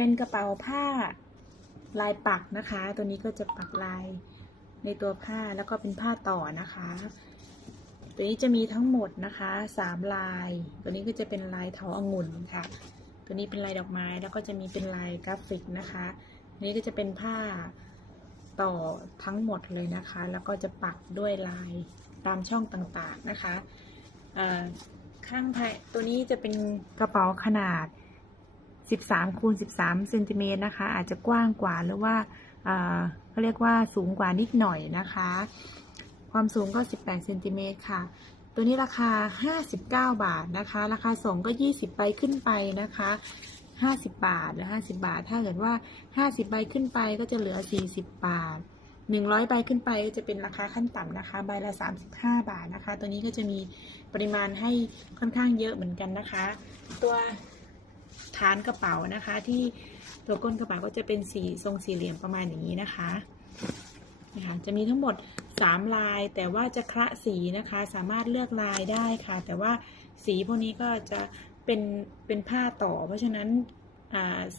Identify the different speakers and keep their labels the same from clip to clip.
Speaker 1: เป็นกระเป๋าผ้าลายปักนะคะ ตัวนี้ก็จะปักลายในตัวผ้าแล้วก็เป็นผ้าต่อนะคะ ตัวนี้จะมีทั้งหมดนะคะสามลาย ตัวนี้ก็จะเป็นลายเถาองุ่นค่ะ ตัวนี้เป็นลายดอกไม้แล้วก็จะมีเป็นลายกราฟิกนะคะนนี้ก็จะเป็นผ้าต่อทั้งหมดเลยนะคะ แล้วก็จะปักด้วยลายตามช่องต่างๆนะคะข้างภายตัวนี้จะเป็นกระเป๋าขนาด 13คูณ13เซนติเมตรนะคะ อาจจะกว้างกว่าหรือว่าเขาเรียกว่าสูงกว่านิดหน่อยนะคะ ความสูงก็ 18เซนติเมตรค่ะ ตัวนี้ราคา 59 บาทนะคะ ราคาส่งก็ 20ใบขึ้นไปนะคะ50 บาทหรือ 50 บาท ถ้าเกิดว่า 50 ใบขึ้นไปก็จะเหลือ 40 บาท 100 ใบขึ้นไปก็จะเป็นราคาขั้นต่ำนะคะ ใบละ 35 บาทนะคะ ตัวนี้ก็จะมีปริมาณให้ค่อนข้างเยอะเหมือนกันนะคะ ตัว ฐานกระเป๋านะคะ ที่ตัวก้นกระเป๋าก็จะเป็นสีทรงสี่เหลี่ยมประมาณอย่างนี้นะคะนะคะจะมีทั้งหมด 3 ลายแต่ว่าจะคละสีนะคะ สามารถเลือกลายได้ค่ะ แต่ว่าสีพวกนี้ก็จะเป็นเป็นผ้าต่อ เพราะฉะนั้น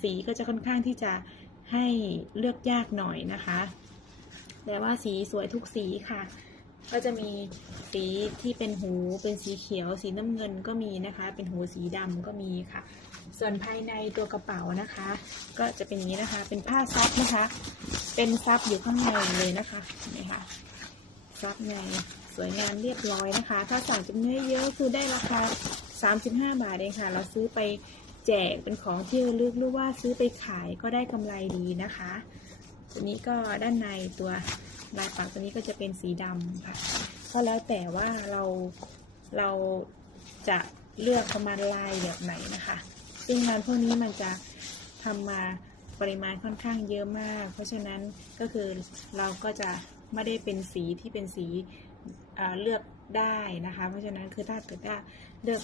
Speaker 1: สีก็จะค่อนข้างที่จะให้เลือกยากหน่อยนะคะ แต่ว่าสีสวยทุกสีค่ะ ก็จะมีสีที่เป็นหูเป็นสีเขียว สีน้ำเงินก็มีนะคะ เป็นหูสีดำก็มีค่ะ ส่วนภายในตัวกระเป๋านะคะ ก็จะเป็นอย่างนี้นะคะ เป็นผ้าซับนะคะ เป็นซับอยู่ข้างในเลยนะคะเห็นไหมคะซับในสวยงามเรียบร้อยนะคะ ถ้าสั่งจำนวนเยอะคือได้ราคา 35 บาทเองค่ะ เราซื้อไปแจกเป็นของที่ระลึกหรือว่าซื้อไปขายก็ได้กำไรดีนะคะ ตัวนี้ก็ด้านในตัวลายปักตัวนี้ก็จะเป็นสีดำค่ะ ก็แล้วแต่ว่าเราเราจะเลือกประมาณลายแบบไหนนะคะ ซึ่งงานพวกนี้มันจะทำมาปริมาณค่อนข้างเยอะมาก เพราะฉะนั้นก็คือเราก็จะไม่ได้เป็นสีที่เป็นสีเลือกได้นะคะ เพราะฉะนั้นคือถ้าเกิดว่าเลือก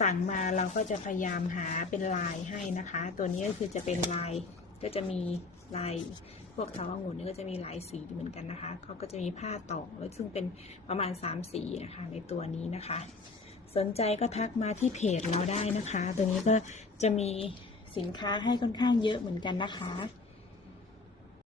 Speaker 1: สั่งมาเราก็จะพยายามหาเป็นลายให้นะคะ ตัวนี้ก็คือจะเป็นลายก็จะมีลายพวกเท้าองุ่นนี่ก็จะมีหลายสีเหมือนกันนะคะเขาก็จะมีผ้าต่อไว้ซึ่งเป็นประมาณ 3 สีนะคะในตัวนี้นะคะ สนใจก็ทักมาที่เพจเราได้นะคะ ตรงนี้ก็จะมีสินค้าให้ค่อนข้างเยอะเหมือนกันนะคะ